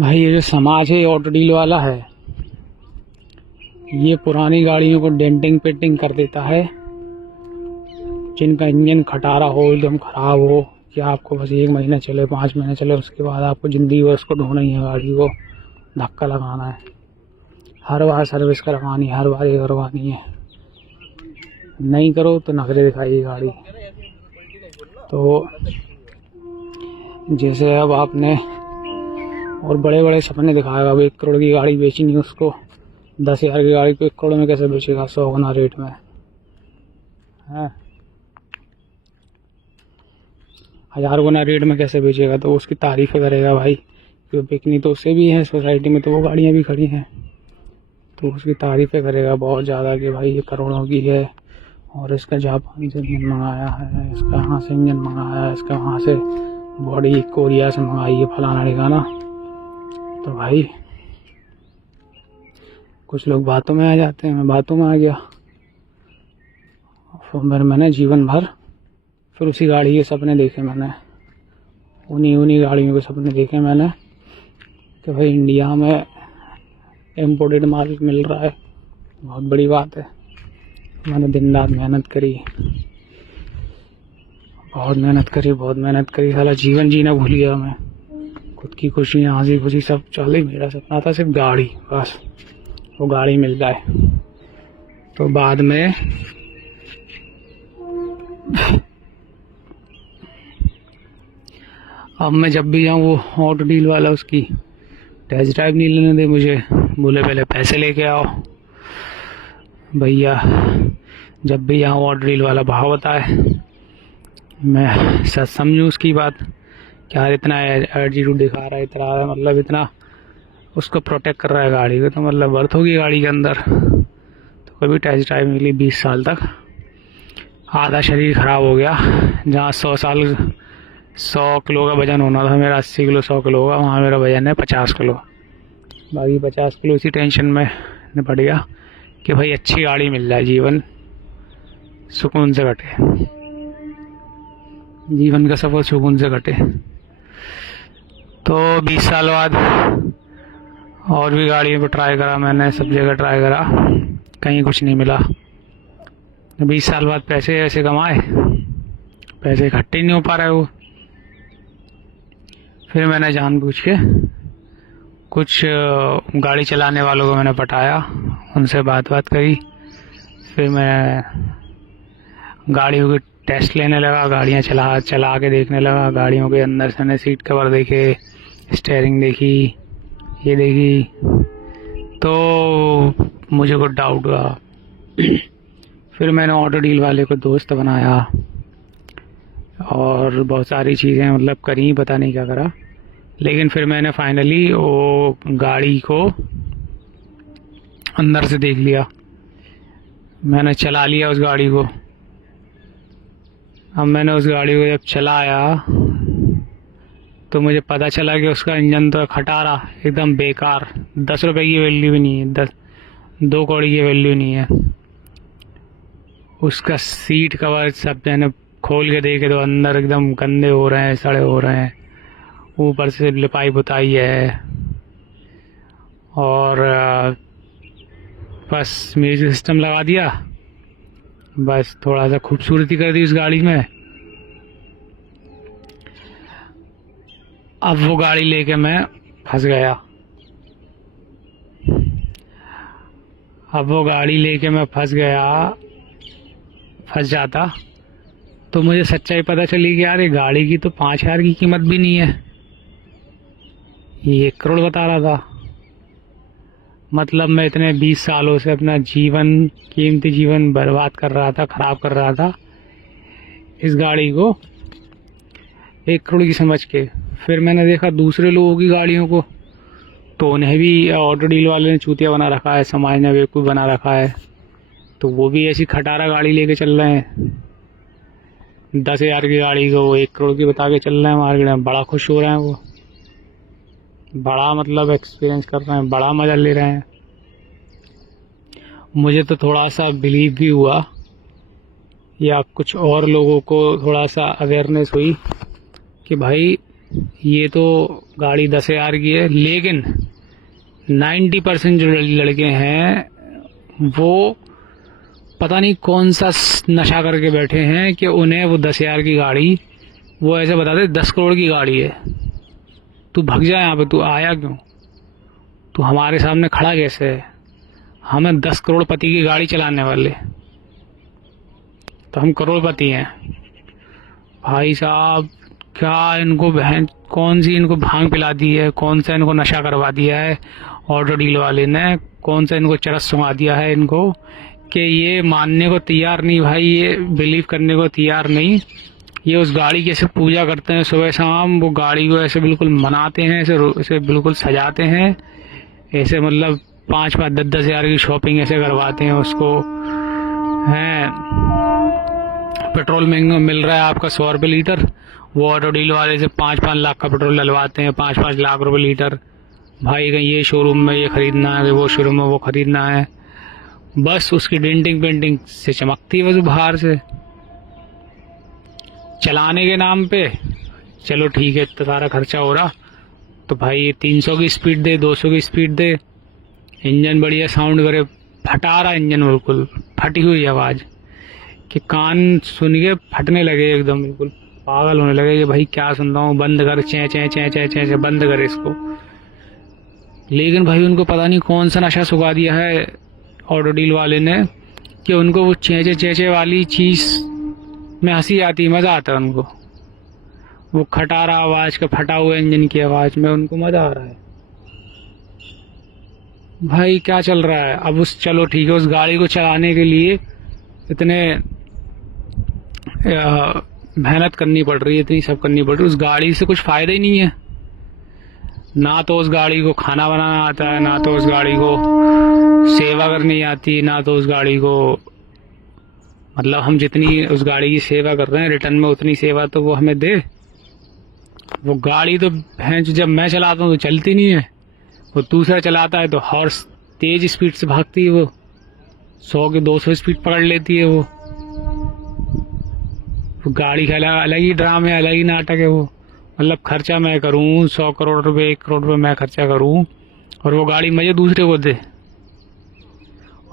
भाई ये जो समाज है ये ऑटो डील वाला है, ये पुरानी गाड़ियों को डेंटिंग पेंटिंग कर देता है। जिनका इंजन खटारा हो, एकदम खराब हो, कि आपको बस 1 महीना चले, 5 महीने चले, उसके बाद आपको जिंदगी भर उसको ढोना ही है, गाड़ी को धक्का लगाना है, हर बार सर्विस करवानी, हर बार ये करवानी है। नहीं करो तो नखरे दिखाइए गाड़ी। तो जैसे अब आपने और बड़े बड़े सपने दिखाएगा, अब 1 करोड़ की गाड़ी बेचनी है, उसको 10,000 की गाड़ी को 1 करोड़ में कैसे बेचेगा? 100 गुना रेट में है, 1000 गुना रेट में कैसे बेचेगा? तो उसकी तारीफ करेगा भाई, क्यों बिकनी तो उससे भी है सोसाइटी में, तो वो गाड़ियाँ भी खड़ी हैं, तो उसकी तारीफ़ें करेगा बहुत ज़्यादा कि भाई ये करोड़ों की है, और इसका जापान से इंजन मंगाया है, इसका वहाँ से इंजन मंगाया है, इसका वहाँ से बॉडी कोरिया से मंगाई है, फलाना ठिकाना। तो भाई कुछ लोग बातों में आ जाते हैं, मैं बातों में आ गया। फिर मैंने जीवन भर फिर उसी गाड़ी के सपने देखे, मैंने उन्हीं गाड़ियों के सपने देखे मैंने, कि भाई इंडिया में इम्पोर्टेड माल मिल रहा है, बहुत बड़ी बात है। मैंने दिन रात मेहनत करी, बहुत मेहनत करी, साला जीवन जीना भूल गया मैं, खुद की खुशी, हंसी खुशी सब चले। मेरा सपना था सिर्फ गाड़ी, बस वो गाड़ी मिल जाए। तो बाद में अब मैं जब भी जाऊँ, वो ऑटो डील वाला उसकी टेस्ट ड्राइव नहीं लेने दे मुझे, बोले पहले पैसे लेके आओ। भैया जब भी यहाँ ऑटो डील वाला भाव बताए, मैं सच समझूँ उसकी बात, क्या इतना एटीट्यूड दिखा रहा है, इतना मतलब इतना उसको प्रोटेक्ट कर रहा है गाड़ी को, तो मतलब वर्थ होगी गाड़ी के अंदर। तो कभी टेस्ट ड्राइव मिली 20 साल तक, आधा शरीर ख़राब हो गया। जहाँ 100 किलो का वज़न होना था मेरा, 80 किलो 100 किलो का, वहाँ मेरा वज़न है 50 किलो। बाकी 50 किलो इसी टेंशन में निपट गया कि भाई अच्छी गाड़ी मिल जाए, जीवन सुकून से कटे, जीवन का सफ़र सुकून से कटे। तो 20 साल बाद और भी गाड़ियों को ट्राई करा मैंने, सब जगह ट्राई करा, कहीं कुछ नहीं मिला। 20 साल बाद पैसे ऐसे कमाए, पैसे इकट्ठे ही नहीं हो पा रहे वो। फिर मैंने जानबूझ के कुछ गाड़ी चलाने वालों को मैंने पटाया, उनसे बात करी। फिर मैं गाड़ियों के टेस्ट लेने लगा, गाड़ियाँ चला के देखने लगा, गाड़ियों के अंदर से सीट कवर देखे, स्टीयरिंग देखी, ये देखी। तो मुझे कुछ डाउट हुआ। फिर मैंने ऑटो डील वाले को दोस्त बनाया और बहुत सारी चीज़ें मतलब करी, पता नहीं क्या करा, लेकिन फिर मैंने फाइनली वो गाड़ी को अंदर से देख लिया, मैंने चला लिया उस गाड़ी को। अब मैंने उस गाड़ी को जब चलाया तो मुझे पता चला कि उसका इंजन तो खटारा, एकदम बेकार, 10 रुपए की वैल्यू भी नहीं है, 2 कौड़ी की वैल्यू नहीं है। उसका सीट कवर सब मैंने खोल के देखे तो अंदर एकदम गंदे हो रहे हैं, सड़े हो रहे हैं, ऊपर से लिपाई पुताई है, और बस म्यूजिक सिस्टम लगा दिया, बस थोड़ा सा खूबसूरती कर दी उस गाड़ी में। अब वो गाड़ी लेके मैं फंस गया, फंस जाता तो मुझे सच्चाई पता चली कि यार ये गाड़ी की तो 5,000 की कीमत भी नहीं है, ये 1 करोड़ बता रहा था। मतलब मैं इतने 20 सालों से अपना जीवन, कीमती जीवन बर्बाद कर रहा था, खराब कर रहा था इस गाड़ी को 1 करोड़ की समझ के। फिर मैंने देखा दूसरे लोगों की गाड़ियों को, तो उन्हें भी ऑटो डील वाले ने चूतिया बना रखा है, समाज ने बेवकूफ़ बना रखा है, तो वो भी ऐसी खटारा गाड़ी लेके चल रहे हैं। 10,000 की गाड़ी को वो 1 करोड़ की बता के चल रहे हैं मार्केट में, बड़ा खुश हो रहे हैं वो, बड़ा मतलब एक्सपीरियंस कर रहे हैं, बड़ा मजा ले रहे हैं। मुझे तो थोड़ा सा बिलीव भी हुआ, या कुछ और लोगों को थोड़ा सा अवेयरनेस हुई कि भाई ये तो गाड़ी 10,000 की है, लेकिन 90% जो लड़के हैं वो पता नहीं कौन सा नशा करके बैठे हैं कि उन्हें वो 10,000 की गाड़ी वो ऐसे बताते 10 करोड़ की गाड़ी है। तू भग जा यहाँ पे, तू आया क्यों, तू हमारे सामने खड़ा कैसे है, हमें 10 करोड़पति की गाड़ी चलाने वाले, तो हम करोड़पति हैं। भाई साहब क्या इनको बहन कौन सी इनको भांग पिला दी है, कौन सा इनको नशा करवा दिया है ऑटो डील वाले ने, कौन सा इनको चरस सुंघा दिया है इनको कि ये मानने को तैयार नहीं भाई, ये बिलीव करने को तैयार नहीं। ये उस गाड़ी की ऐसे पूजा करते हैं सुबह शाम, वो गाड़ी को ऐसे बिल्कुल मनाते हैं, ऐसे बिल्कुल सजाते हैं, ऐसे मतलब 5-5, 10-10 हज़ार की शॉपिंग ऐसे करवाते हैं उसको हैं। पेट्रोल महंगा मिल रहा है आपका 100 रुपये लीटर, वो ऑटो डील वाले से 5-5 लाख का पेट्रोल डलवाते हैं, 5-5 लाख रुपए लीटर। भाई कहीं ये शोरूम में ये खरीदना है, वो शोरूम में वो खरीदना है, बस उसकी डेंटिंग पेंटिंग से चमकती है बस बाहर से। चलाने के नाम पे चलो ठीक है, इतना सारा खर्चा हो रहा तो भाई 300 की स्पीड दे, 200 की स्पीड दे, इंजन बढ़िया साउंड करे, फटा रहा इंजन, बिल्कुल फटी हुई आवाज़ कि कान सुन के फटने लगे एकदम, बिल्कुल पागल होने लगे कि भाई क्या सुन रहा हूँ, बंद कर, चें चें चें चें चें चें, बंद कर इसको। लेकिन भाई उनको पता नहीं कौन सा नशा सुखा दिया है ऑटो डील वाले ने कि उनको वो चें चें चें चें वाली चीज़ में हंसी आती, मज़ा आता है उनको, वो खटारा आवाज़ का, फटा हुआ इंजन की आवाज़ में उनको मज़ा आ रहा है। भाई क्या चल रहा है अब उस, चलो ठीक है, उस गाड़ी को चलाने के लिए इतने मेहनत करनी पड़ रही है, इतनी सब करनी पड़ रही है, उस गाड़ी से कुछ फ़ायदा ही नहीं है। ना तो उस गाड़ी को खाना बनाना आता है, ना तो उस गाड़ी को सेवा करनी आती, ना तो उस गाड़ी को मतलब हम जितनी उस गाड़ी की सेवा कर रहे हैं रिटर्न में उतनी सेवा तो वो हमें दे। वो गाड़ी तो भैंस जब मैं चलाता हूँ तो चलती नहीं है, वो दूसरा चलाता है तो हॉर्स तेज स्पीड से भागती है, वो 100 के 200 स्पीड पकड़ लेती है। वो गाड़ी का अलग ही ड्रामे, अलग ही नाटक है वो। मतलब खर्चा मैं करूँ 100 करोड़ रुपए, 1 करोड़ रुपए मैं खर्चा करूँ और वो गाड़ी मुझे दूसरे को दे,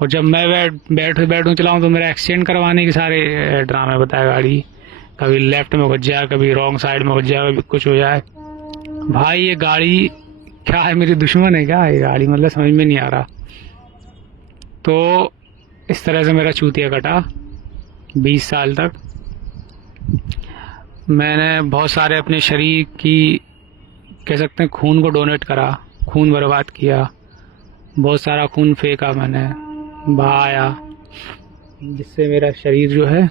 और जब मैं बैठूँ चलाऊँ तो मेरा एक्सीडेंट करवाने के सारे ड्रामे बताए गाड़ी, कभी लेफ्ट में घुस जाए, कभी रॉन्ग साइड में घुस जाए, कभी कुछ हो जाए। भाई ये गाड़ी क्या है, मेरी दुश्मन है क्या ये गाड़ी, मतलब समझ में नहीं आ रहा। तो इस तरह से मेरा चूतिया कटा 20 साल तक। मैंने बहुत सारे अपने शरीर की कह सकते हैं खून को डोनेट करा, खून बर्बाद किया, बहुत सारा खून फेंका मैंने, बहाया, जिससे मेरा शरीर जो है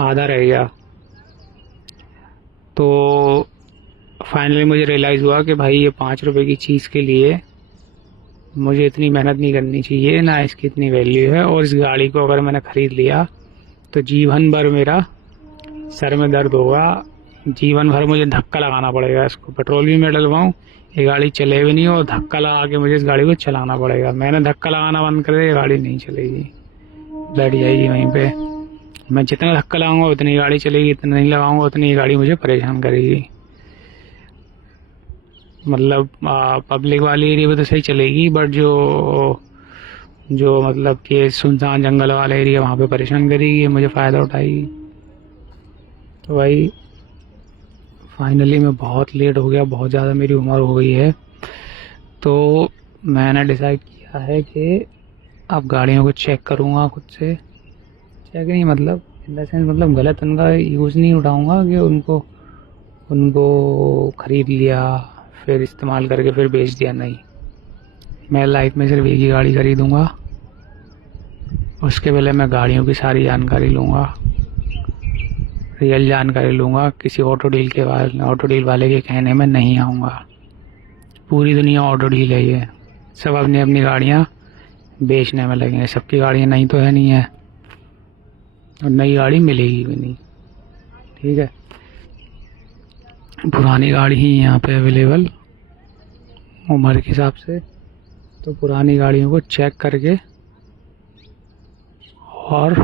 आधा रह गया। तो फाइनली मुझे रियलाइज़ हुआ कि भाई ये 5 रुपए की चीज़ के लिए मुझे इतनी मेहनत नहीं करनी चाहिए, ना इसकी इतनी वैल्यू है। और इस गाड़ी को अगर मैंने ख़रीद लिया तो जीवन भर मेरा सर में दर्द होगा, जीवन भर मुझे धक्का लगाना पड़ेगा इसको, पेट्रोल भी मैं डलवाऊँ, ये गाड़ी चले भी नहीं और धक्का लगा के मुझे इस गाड़ी को चलाना पड़ेगा। मैंने धक्का लगाना बंद कर दिया, ये गाड़ी नहीं चलेगी, बैठ जाएगी वहीं पे। मैं जितना धक्का लगाऊंगा उतनी गाड़ी चलेगी, इतना नहीं लगाऊंगा उतनी ये गाड़ी मुझे परेशान करेगी। मतलब पब्लिक वाली एरिया में तो सही चलेगी, बट जो मतलब कि सुनसान जंगल वाला एरिया वहाँ पे परेशान करेगी, मुझे फ़ायदा उठाएगी। तो भाई फाइनली मैं बहुत लेट हो गया, बहुत ज़्यादा मेरी उम्र हो गई है, तो मैंने डिसाइड किया है कि अब गाड़ियों को चेक करूँगा खुद से। चेक नहीं मतलब इन द सेंस, मतलब गलत उनका यूज़ नहीं उठाऊँगा कि उनको ख़रीद लिया फिर इस्तेमाल करके फिर बेच दिया, नहीं। मैं लाइफ में सिर्फ एक ही गाड़ी खरीदूँगा, उसके पहले मैं गाड़ियों की सारी जानकारी लूँगा, रियल जानकारी लूँगा, किसी ऑटो डील वाले के कहने में नहीं आऊँगा। पूरी दुनिया ऑटो डील है, ये सब अपनी अपनी गाड़ियाँ बेचने में लगे हैं, सबकी गाड़ियाँ नहीं तो है नहीं है, और नई गाड़ी मिलेगी भी नहीं, ठीक है। पुरानी गाड़ी ही यहाँ पे अवेलेबल उम्र के हिसाब से, तो पुरानी गाड़ियों को चेक करके और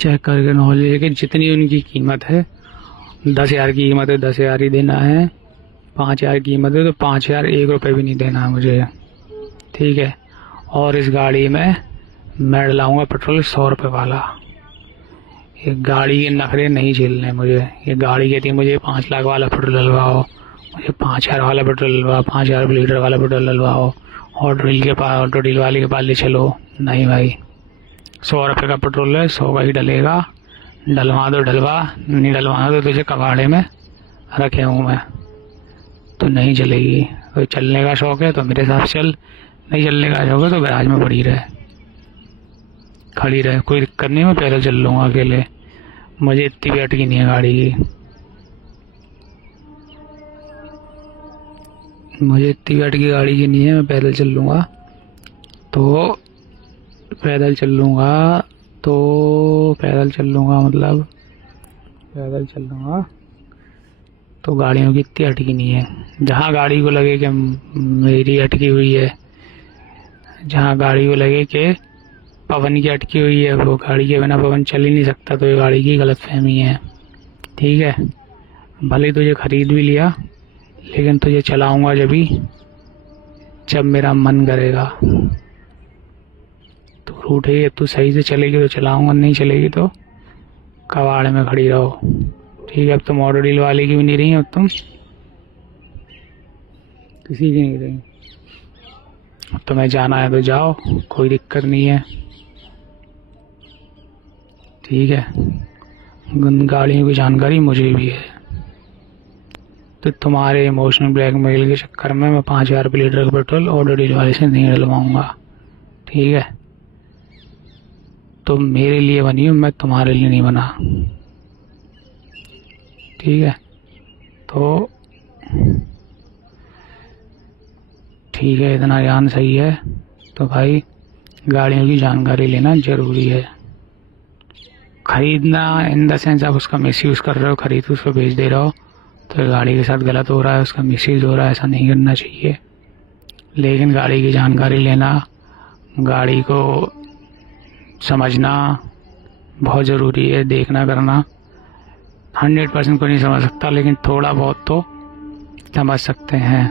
चेक करके नॉलेज है कि जितनी उनकी कीमत है, 10,000 की कीमत है, 10,000 ही देना है। 5,000 की कीमत है तो 5,000, 1 रुपये भी नहीं देना है मुझे, ठीक है। और इस गाड़ी में मैं डलाऊंगा पेट्रोल 100 रुपये वाला। ये गाड़ी के नखरे नहीं झेलने मुझे। ये गाड़ी कहती है मुझे 5 लाख वाला पेट्रोल डलवाओ, मुझे 5,000 वाला पेट्रोल डलवाओ, 5,000 लीटर वाला पेट्रोल डलवाओ, ऑटो डील वाले के पास ले चलो। नहीं भाई, 100 रुपये का पेट्रोल है, 100 का ही डलेगा। डलवा दो डलवा, नहीं डलवाना तो तुझे कबाड़े में रखे हूँ मैं, तो नहीं चलेगी। तो चलने का शौक है तो मेरे साथ चल, नहीं चलने का शौक है तो गैराज में पड़ी रहे, खड़ी रहे, कोई दिक्कत नहीं। मैं पैदल चल लूँगा अकेले, मुझे इतनी भी अटकी नहीं है गाड़ी की, मुझे इतनी भी अटकी गाड़ी की नहीं है। मैं पैदल चल लूँगा तो पैदल चल लूँगा मतलब पैदल चल लूँगा तो गाड़ियों की इतनी अटकी नहीं है। जहाँ गाड़ी को लगे कि मेरी अटकी हुई है, जहाँ गाड़ी को लगे कि पवन की अटकी हुई है, वो गाड़ी के बिना पवन चल ही नहीं सकता, तो ये गाड़ी की गलतफहमी है, ठीक है। भले तुझे खरीद भी लिया, लेकिन तुझे चलाऊंगा जब मेरा मन करेगा। तो रूट है, तू सही से चलेगी तो चलाऊंगा, नहीं चलेगी तो कबाड़ में खड़ी रहो, ठीक है। अब तुम ऑटो डील वाले की भी नहीं रही, अब तुम किसी की नहीं रही। अब तुम्हें जाना है तो जाओ, कोई दिक्कत नहीं है, ठीक है। गाड़ियों की जानकारी मुझे भी है, तो तुम्हारे इमोशनल ब्लैकमेल के चक्कर में मैं 5,000 रुपये लीटर का पेट्रोल ऑटो डील वाले से नहीं डलवाऊंगा, ठीक है। तुम मेरे लिए बनी हो, मैं तुम्हारे लिए नहीं बना, ठीक है। तो ठीक है, इतना ज्ञान सही है तो भाई गाड़ियों की जानकारी लेना ज़रूरी है। खरीदना इन द सेंस आप उसका मिसयूज़ कर रहे हो, खरीद के उसको बेच दे रहे हो, तो गाड़ी के साथ गलत हो रहा है, उसका मिसयूज़ हो रहा है, ऐसा नहीं करना चाहिए। लेकिन गाड़ी की जानकारी लेना, गाड़ी को समझना बहुत ज़रूरी है, देखना करना। 100% को नहीं समझ सकता, लेकिन थोड़ा बहुत तो समझ सकते हैं।